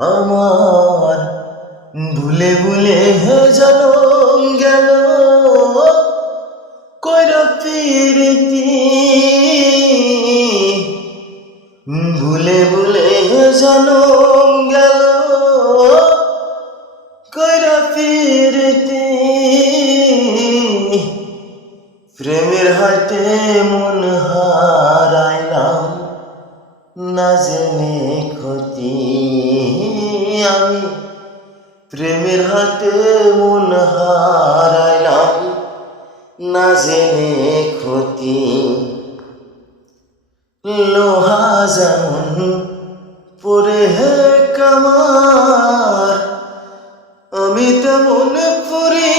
আমার ভুলে ভুলে জনম গেল কইরা প্রীতি, ভুলে ভুলে জনম গেল কইরা প্রীতি। প্রেমের হাটে মন হারাইলাম না জেনে ক্ষতি। আমি প্রেমের হাটে মন হারাইলাম না জেনে ক্ষতি। লোহা যেমন পরে হে কামার, আমি তেমন পরি।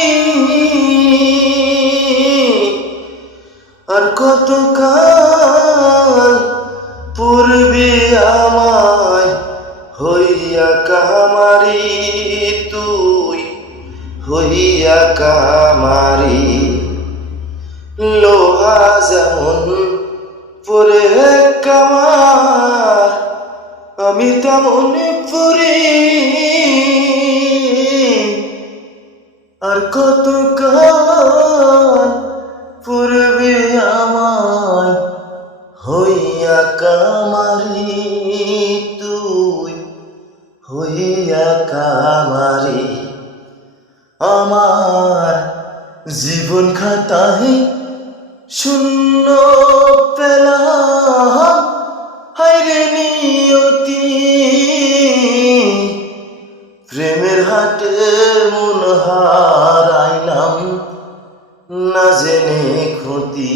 আর কতকাল পূর্বে আমায় হইয়া কামারি, তুই হইয়া কামারি। লোহা যেমন পরে কামার, আমি তেমন পরি। আর কতকাল পূর্বে আমায় হইয়া কামারি, তুই হইয়া কামারি। আমার জীবন খাতায় শূন্য পেলাম হায়রে নিয়তি। প্রেমের হাটে মন হারাইলাম না জেনে ক্ষতি।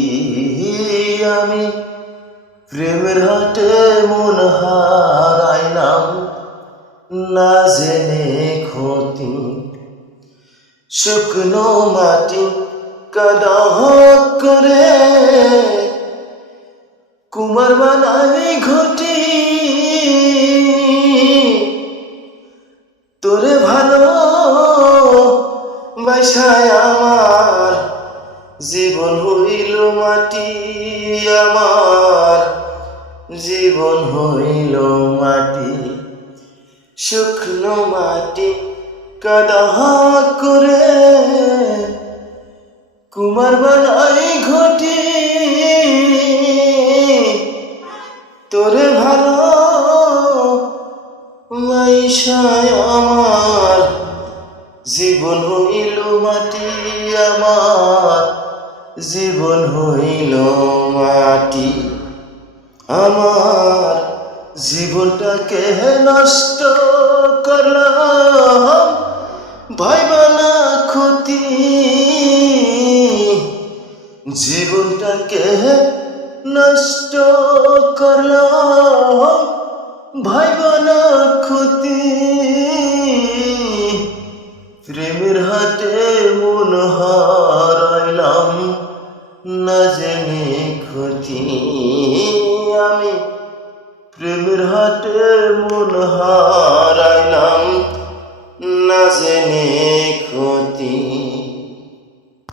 আমি প্রেমের হাটে মন হারাইলাম না জেনে ক্ষতি। শুকনো মাটি কাদা করে কুমার বানাই ঘটি। তোরে ভালো বাসায় আমার জীবন হইল মাটি। আমার জীবন হইল মাটি। শুকনো মাটি কাদা করে কুমার বানাই ঘটি। তোরে ভালো মাইশায় আমার জীবন হইল মাটি। আমার জীবন হইল মাটি। আমার জীবনটাকে নষ্ট করলাম ভাইবা না ক্ষতি। জীবনটাকে নষ্ট করলাম ভাইবা না ক্ষতি। প্রেমের হাটে মন হারাইলাম না জেনে ক্ষতি। আমি প্রেমের হাটে মন হারাইলাম না জেনে ক্ষতি।